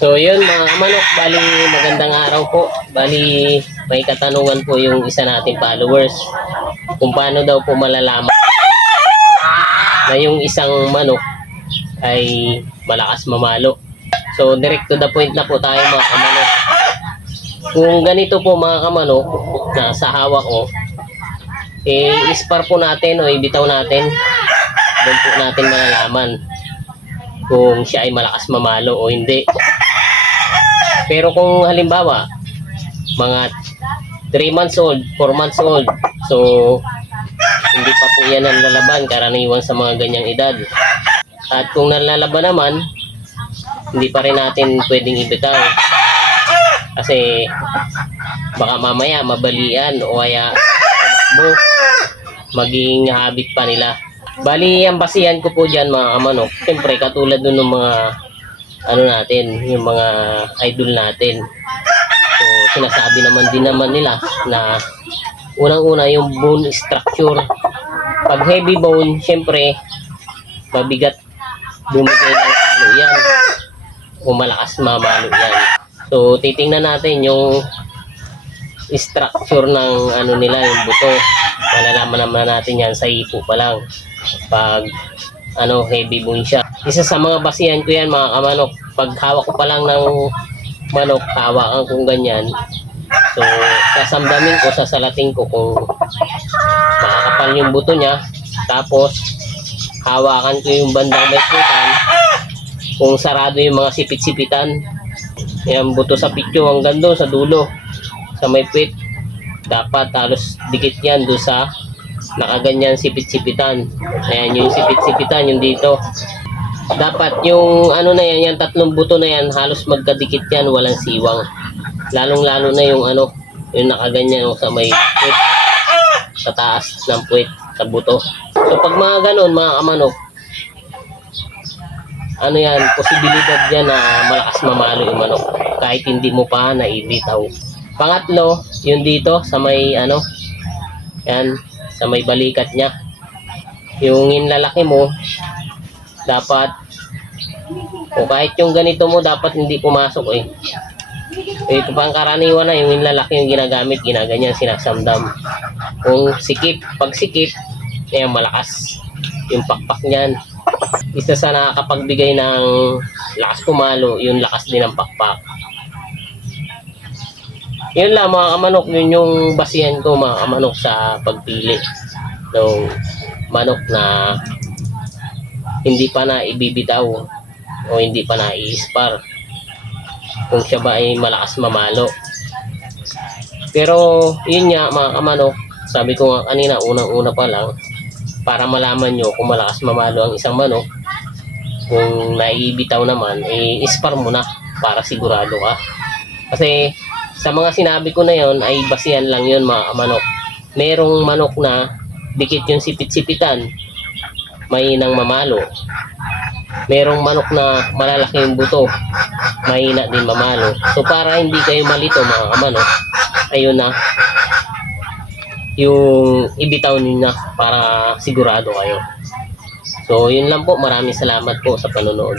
So yun mga kamanok, bali magandang araw po. Bali may katanungan po yung isa nating followers kung paano daw po malalaman na yung isang manok ay malakas mamalo. So direct to the point na po tayo mga kamanok. Kung ganito po mga kamanok na sa hawak ko, eh ispar po natin o ibitaw natin. Doon po natin malalaman kung siya ay malakas mamalo o hindi. Pero kung halimbawa, mga 3 months old, 4 months old, so hindi pa po yan ang lalaban karaniwan sa mga ganyang edad. At kung nalalaban naman, hindi pa rin natin pwedeng ibitaw. Kasi baka mamaya mabalian o kaya mo maging habit pa nila. Bali, ang basihan ko po dyan mga kamanok. Siyempre, katulad nun ng mga ano natin, yung mga idol natin. So, sinasabi naman din naman nila na unang-una yung bone structure. Pag heavy bone, siyempre, mabigat bumigay ng ano yan. O malakas mamalo yan. So, titingnan natin yung structure ng ano nila, yung buto. Malalaman naman natin yan sa ipo pa lang. Pag ano, heavy bone siya. Isa sa mga basihan ko yan mga kamanok. Pag hawak ko pa lang ng manok, hawakan kong ganyan. So, sasamdamin ko, sasalating ko kung makakapal yung buto niya. Tapos, hawakan ko yung bandang may putan. Kung sarado yung mga sipit-sipitan. Yan, buto sa pityo hanggang doon sa dulo. Sa may pit. Dapat halos dikit yan doon sa nakaganyan sipit-sipitan. Ayan yung sipit-sipitan, yung dito. Dapat yung ano na yan, yung tatlong buto na yan, halos magkadikit yan, walang siwang. Lalong-lalo na yung ano, yung nakaganyan yung sa may puwit, sa taas ng puwit, sa buto. So pag mga ganun, mga kamanok, ano yan, posibilidad yan na malakas mamalo yung manok kahit hindi mo pa naibitaw. Pangatlo, yung dito sa may ano, yan, sa may balikat niya. Yung inlalaki mo, dapat o kahit yung ganito mo dapat hindi pumasok eh. Ito pang karaniwan na yung inlalaki yung ginagamit, ginaganyan, sinasamdam. Kung sikip, pag sikip, eh malakas yung pakpak niyan. Isa sa nakakapagbigay ng lakas kumalo, yung lakas din ng pakpak. Yun lang mga kamanok, yun yung basihan ko mga kamanok sa pagpili ng manok na hindi pa na ibibitaw o hindi pa na i-spar kung siya ba ay malakas mamalo. Pero yun nga mga kamanok, sabi ko nga kanina unang-una pa lang para malaman nyo kung malakas mamalo ang isang manok kung naibitaw naman, eh, ispar mo na para sigurado ka. Kasi sa mga sinabi ko na yon ay basihan lang yon mga manok. Merong manok na dikit yung sipit-sipitan, mahinang mamalo. Merong manok na malalaki yung buto, mahina din mamalo. So para hindi kayo malito mga manok, ayun na, yung ibitaw niyo na para sigurado kayo. So, yun lang po. Maraming salamat po sa panonood.